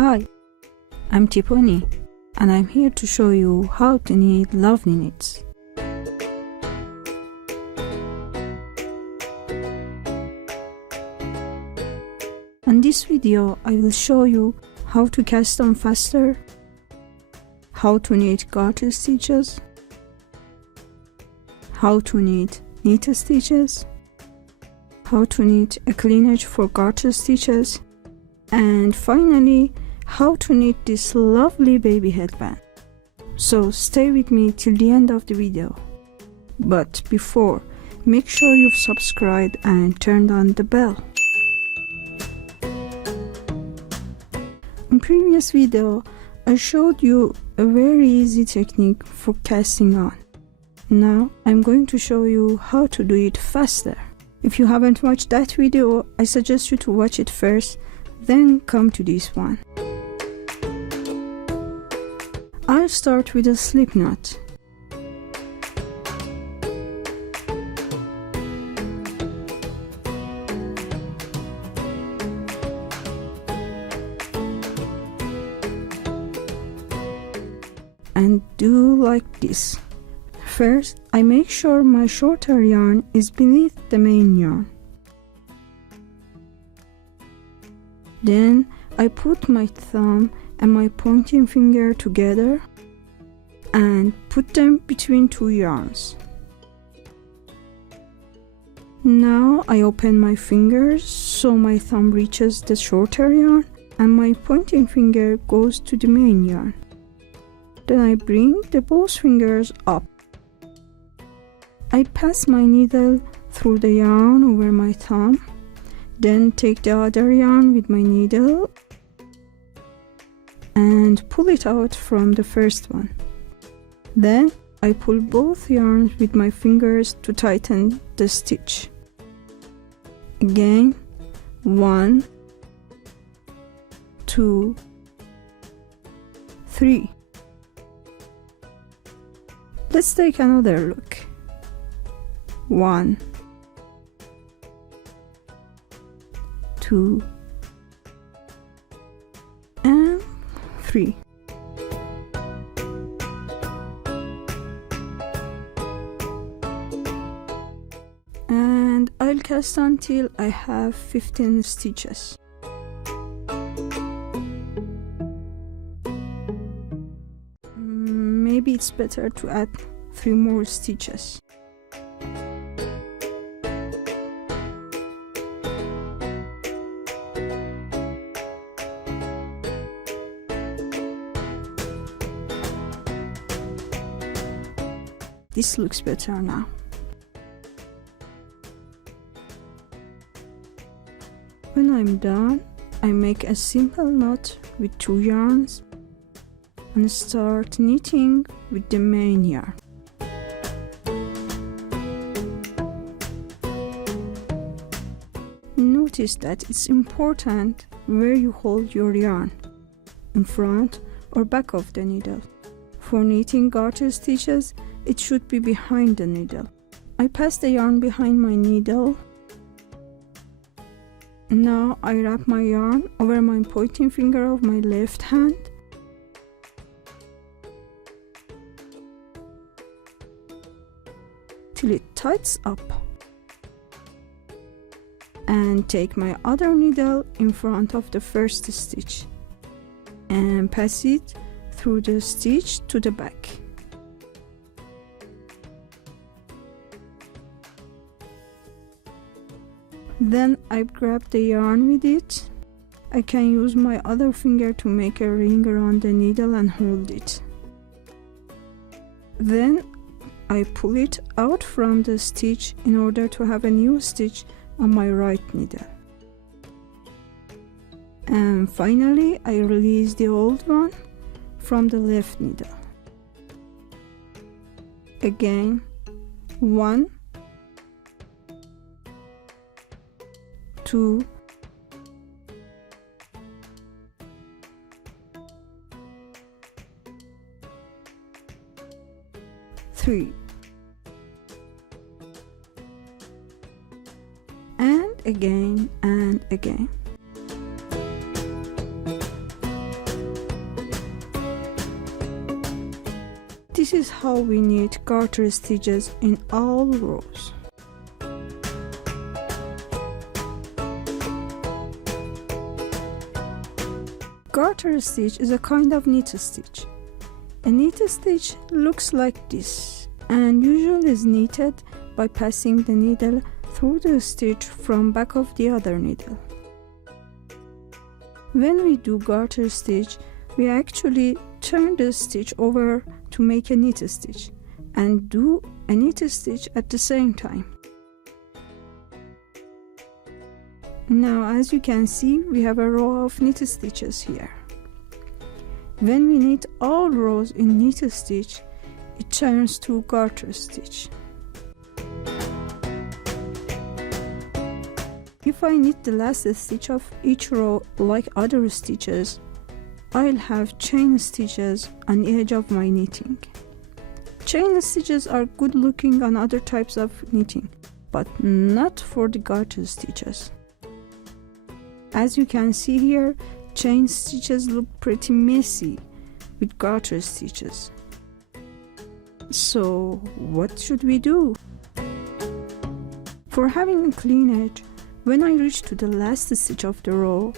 Hi, I'm Tiffany, and I'm here to show you how to knit lovely knits. In this video, I will show you how to cast on faster, how to knit garter stitches, how to knit stitches, how to knit a cleanage for garter stitches, and finally how to knit this lovely baby headband. So stay with me till the end of the video. But before, make sure you've subscribed and turned on the bell. In previous video, I showed you a very easy technique for casting on. Now I'm going to show you how to do it faster. If you haven't watched that video, I suggest you to watch it first, then come to this one. I'll start with a slip knot. And do like this. First, I make sure my shorter yarn is beneath the main yarn. Then I put my thumb and my pointing finger together and put them between two yarns. Now I open my fingers so my thumb reaches the shorter yarn and my pointing finger goes to the main yarn. Then I bring the both fingers up. I pass my needle through the yarn over my thumb, then take the other yarn with my needle and pull it out from the first one. Then I pull both yarns with my fingers to tighten the stitch. Again, 1, 2, 3. Let's take another look. 1, 2, and 3. And I'll cast until I have 15 stitches. Maybe it's better to add 3 more stitches. This looks better now. When I'm done, I make a simple knot with 2 yarns and start knitting with the main yarn. Notice that it's important where you hold your yarn, in front or back of the needle. For knitting garter stitches, it should be behind the needle. I pass the yarn behind my needle. Now I wrap my yarn over my pointing finger of my left hand. Till it tightens up. And take my other needle in front of the first stitch and pass it through the stitch to the back. Then I grab the yarn with it. I can use my other finger to make a ring around the needle and hold it. Then I pull it out from the stitch in order to have a new stitch on my right needle. And finally I release the old one from the left needle. Again, 1, 2, 3, and again and again. This is how we knit garter stitches in all rows. Garter stitch is a kind of knit stitch. A knit stitch looks like this and usually is knitted by passing the needle through the stitch from back of the other needle. When we do garter stitch, we actually turn the stitch over to make a knit stitch and do a knit stitch at the same time. Now, as you can see, we have a row of knit stitches here. When we knit all rows in knit stitch, it turns to garter stitch. If I knit the last stitch of each row like other stitches, I'll have chain stitches on the edge of my knitting. Chain stitches are good looking on other types of knitting, but not for the garter stitches. As you can see here, chain stitches look pretty messy with garter stitches. So what should we do? For having a clean edge, when I reach to the last stitch of the row,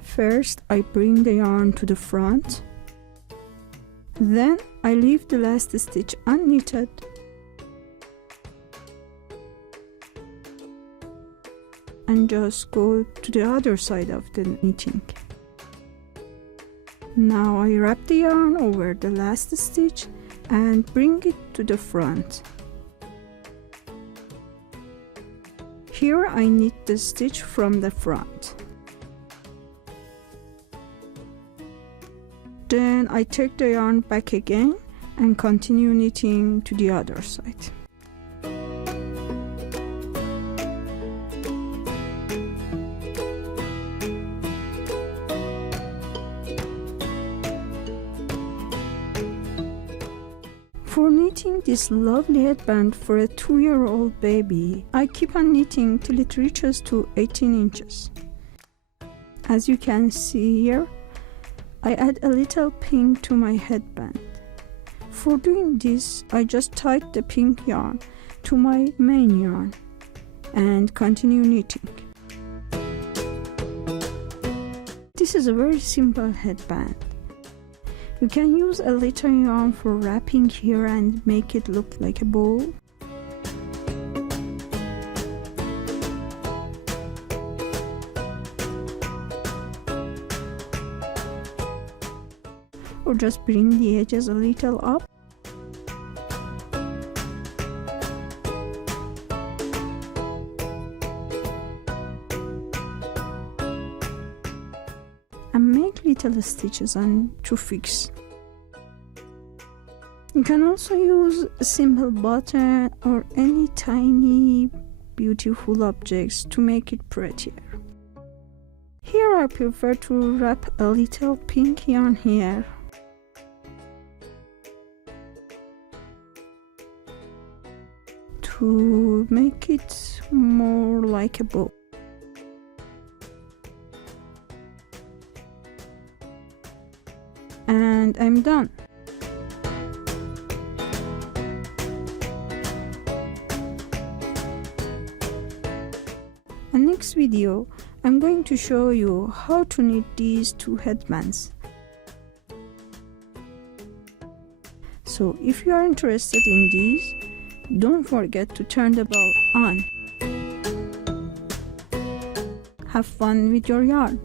first I bring the yarn to the front, then I leave the last stitch unknitted, and just go to the other side of the knitting. Now I wrap the yarn over the last stitch and bring it to the front. Here I knit the stitch from the front. Then I take the yarn back again and continue knitting to the other side. For knitting this lovely headband for a 2-year-old baby, I keep on knitting till it reaches to 18 inches. As you can see here, I add a little pink to my headband. For doing this, I just tied the pink yarn to my main yarn and continue knitting. This is a very simple headband. You can use a little yarn for wrapping here and make it look like a bow. Or just bring the edges a little up. And make little stitches on to fix. You can also use a simple button or any tiny beautiful objects to make it prettier. Here I prefer to wrap a little pink yarn here. To make it more like a bow. And I'm done. In next video, I'm going to show you how to knit these 2 headbands. So if you are interested in these, don't forget to turn the bell on. Have fun with your yarn.